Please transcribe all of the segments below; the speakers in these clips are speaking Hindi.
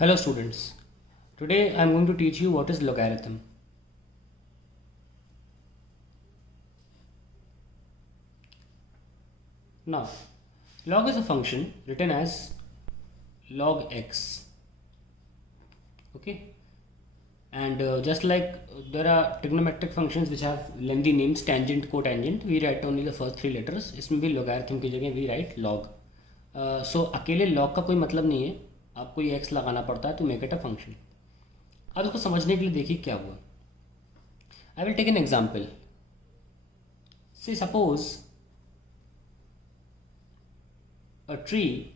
Hello students, today I am going to teach you what is logarithm. Now, log is a function written as log x, okay, and just like there are trigonometric functions which have lengthy names, tangent, cotangent, we write only the first three letters. इसमें भी logarithm की जगह we write log. So अकेले log का कोई मतलब नहीं है, आपको ये x लगाना पड़ता है to make it a function. अब इसको समझने के लिए देखिए क्या हुआ. I will take an example. Say suppose a tree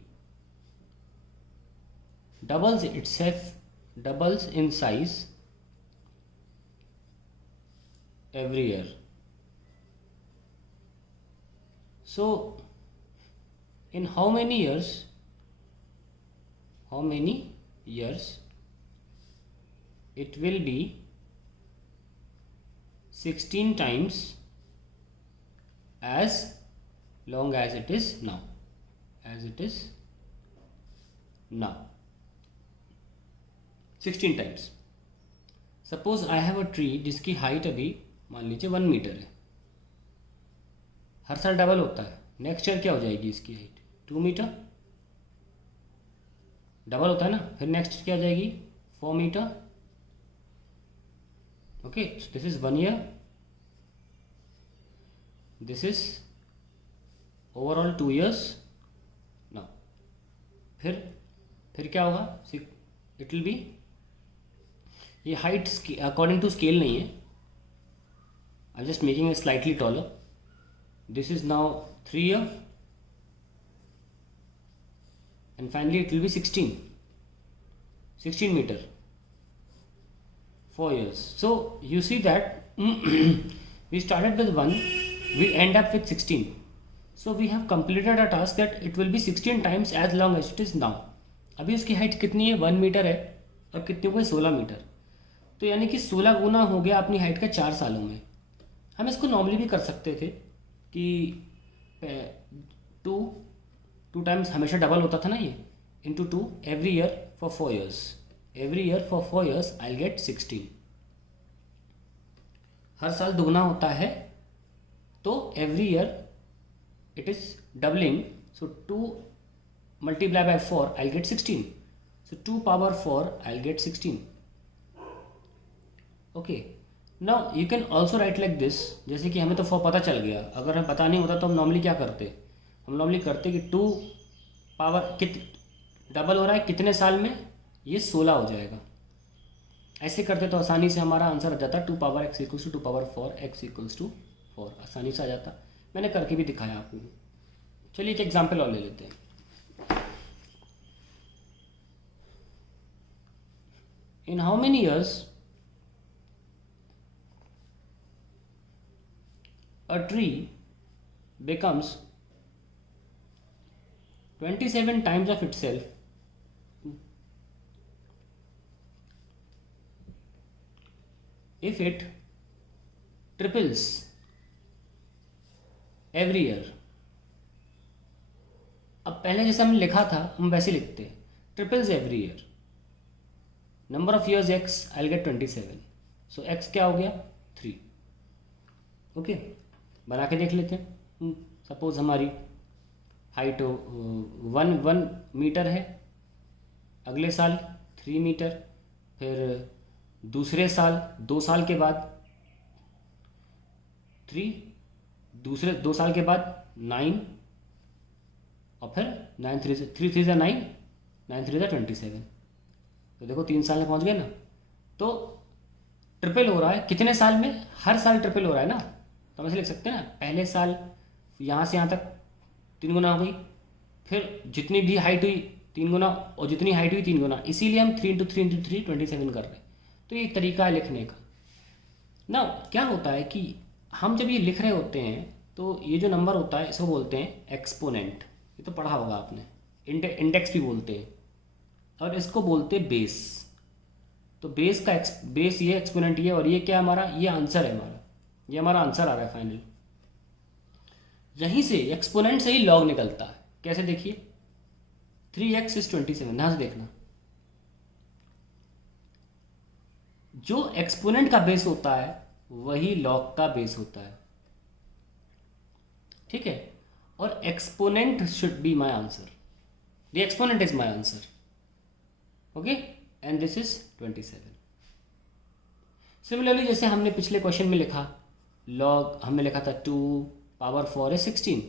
doubles in size every year. So in how many years it will be 16 times as long as it is now, 16 times. Suppose I have a tree जिसकी हाइट अभी मान लीजिए 1 मीटर है, हर साल डबल होता है. नेक्स्ट ईयर क्या हो जाएगी इसकी हाइट 2 मीटर, डबल होता है ना. फिर नेक्स्ट क्या हो जाएगी 4 metre. Okay, so this is 1 year, this is overall 2 years. ना फिर क्या होगा, इट विल बी, ये हाइट अकॉर्डिंग टू स्केल नहीं है, I am just making it slightly taller. This is now 3 year and finally it will be 16 metre, 4 years. So you see that we started with 1, we end up with 16. So we have completed a task that it will be 16 times as long as it is now. अभी उसकी हाइट कितनी है 1 मीटर है और कितनी हो गई 16 मीटर. तो यानी कि 16 गुना हो गया अपनी हाइट का 4 सालों में. हम इसको नॉर्मली भी कर सकते थे कि टू टाइम्स हमेशा डबल होता था ना ये, into 2 every year for 4 years. Every year for 4 years I'll get 16. हर साल दुगना होता है तो every year it is doubling, so 2 multiplied by 4 I'll get 16. So 2 power 4 I'll get 16. Okay, now you can also write like this. जैसे कि हमें तो 4 पता चल गया, अगर हमें पता नहीं होता तो हम नॉर्मली क्या करते, हम नॉर्मली करते कि 2 पावर डबल हो रहा है कितने साल में, ये 16 हो जाएगा. ऐसे करते तो आसानी से हमारा आंसर आ जाता 2 power x equals to 2 power 4 x equals to 4, आसानी से आ जाता. मैंने करके भी दिखाया आपको. चलिए एक एग्जांपल और ले लेते हैं. In how many years a tree becomes 27 times of itself if it triples every year. अब पहले जैसे हमने लिखा था हम वैसे लिखते हैं, triples every year, number of years x I get 27. So x क्या हो गया 3. ओके, बना के देख लेते हैं. सपोज हमारी हाइट 1 मीटर है, अगले साल 3 मीटर, फिर दूसरे साल 2 साल के बाद 3, दूसरे 2 साल के बाद 9, और फिर 9 3 3 9, 9 3 27. तो देखो 3 साल में पहुंच गए ना. तो ट्रिपल हो रहा है कितने साल में, हर साल ट्रिपल हो रहा है ना. तो हम ऐसे लिख सकते हैं ना, पहले साल यहाँ से यहाँ तक 3 गुना हो गई, फिर जितनी भी हाइट हुई 3 गुना, और जितनी हाइट हुई 3 गुना. इसीलिए हम 3 × 3 × 3 27 कर रहे हैं. तो ये तरीका है लिखने का ना. क्या होता है कि हम जब ये लिख रहे होते हैं तो ये जो नंबर होता है इसको बोलते हैं एक्सपोनेंट. ये तो पढ़ा होगा आपने, इंडेक्स भी बोलते हैं, और इसको बोलते हैं बेस. तो बेस ये एक्सपोनेंट ये, और ये क्या हमारा, ये आंसर है हमारा, ये हमारा आंसर आ रहा है फाइनल. यहीं से एक्सपोनेंट से ही लॉग निकलता है. कैसे देखिए, 3x is 27, ध्यान से देखना. जो एक्सपोनेंट का बेस होता है वही लॉग का बेस होता है, ठीक है। और exponent should be my answer, the exponent is my answer, okay, and this is 27। Similarly जैसे हमने पिछले क्वेश्चन में लिखा, लॉग हमने लिखा था 2 पावर 4 is 16,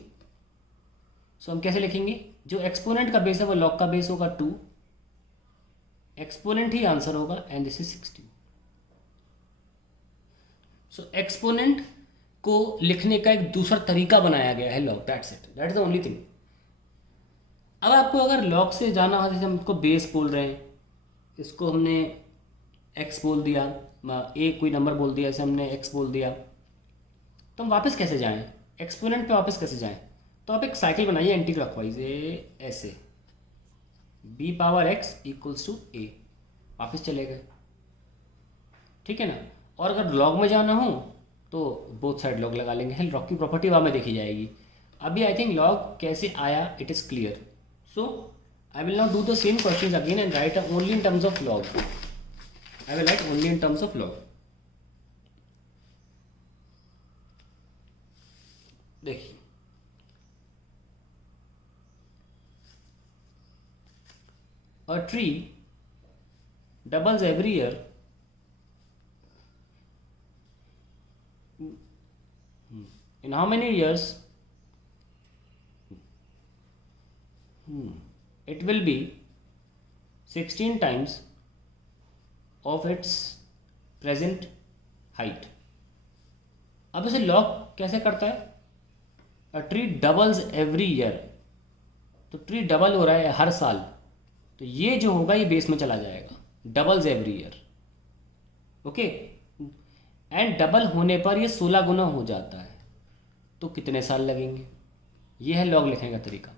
सो हम कैसे लिखेंगे, जो एक्सपोनेंट का बेस है वो लॉग का बेस होगा 2, एक्सपोनेंट ही आंसर होगा, and this is 16। So exponent को लिखने का एक दूसरा तरीका बनाया गया है log, that's it, that is the only thing. अब आपको अगर लॉग से जाना हो, जैसे हम इसको बेस बोल रहे हैं, इसको हमने एक्स बोल दिया, ए कोई नंबर बोल दिया, जैसे हमने एक्स बोल दिया, तो हम वापस कैसे जाएं, एक्सपोनेंट पे वापस कैसे जाएं। तो आप एक साइकिल बनाइए एंटी क्लॉकवाइज, ऐसे b power x equals to a, वापस चले गए, ठीक है ना। और अगर लॉग में जाना हो तो बोथ साइड लॉग लगा लेंगे, लॉग की प्रॉपर्टी वहाँ में देखी जाएगी। अभी आई थिंक लॉग कैसे आया it is clear, so I will not do the same question again and right only in terms of log, I will write only in terms of log. देखिए a tree doubles every year in how many years, it will be 16 times of its present height। अब इसे लॉग कैसे करता है, a tree doubles every year, तो ट्री डबल हो रहा है हर साल, तो ये जो होगा ये बेस में चला जाएगा, doubles every year, okay. And double होने पर ये 16 गुना हो जाता है, तो कितने साल लगेंगे, ये है लॉग लिखने का तरीका।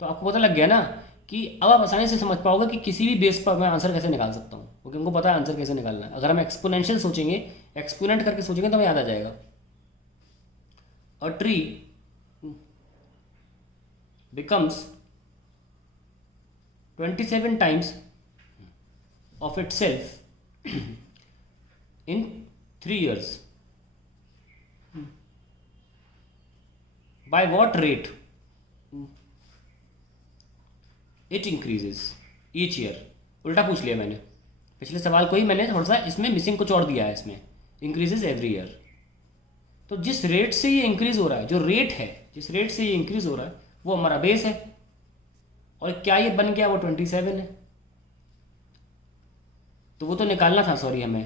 तो आपको पता लग गया ना कि अब आप आसानी से समझ पाओगे कि किसी भी बेस पर मैं आंसर कैसे निकाल सकता हूँ, क्योंकि हमको पता है आंसर कैसे निकालना है। अगर हम एक्सपोनेंशियल सोचेंगे, एक्सपोनेंट करके सोचेंगे तो हमें याद आ जाएगा। A tree becomes 27 times of itself in 3 years, by what rate it increases each year। उल्टा पूछ लिया मैंने, पिछले सवाल को ही मैंने थोड़ा सा इसमें मिसिंग कुछ और दिया है, इसमें इंक्रीजेज एवरी ईयर। तो जिस रेट से ये इंक्रीज हो रहा है, जो रेट है जिस रेट से ये इंक्रीज हो रहा है वो हमारा बेस है, और क्या ये बन गया, वो 27 है। तो वो तो निकालना था, सॉरी हमें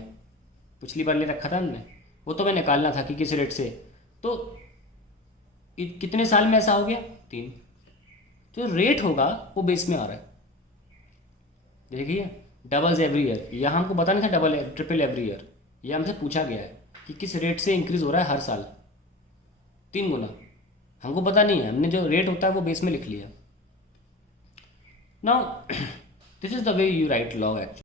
पिछली बार ले रखा था हमने, वो तो मैं निकालना था कि किस रेट से, तो कितने साल में ऐसा हो गया, 3। जो रेट होगा वो बेस में आ रहा है, देखिए डबल्स एवरी ईयर, यहाँ हमको पता नहीं था डबल ट्रिपल एवरी ईयर, ये हमसे पूछा गया है कि किस रेट से इंक्रीज हो रहा है हर साल, 3 गुना, हमको पता नहीं है, हमने जो रेट होता है वो बेस में लिख लिया। Now this is the way you right log actually.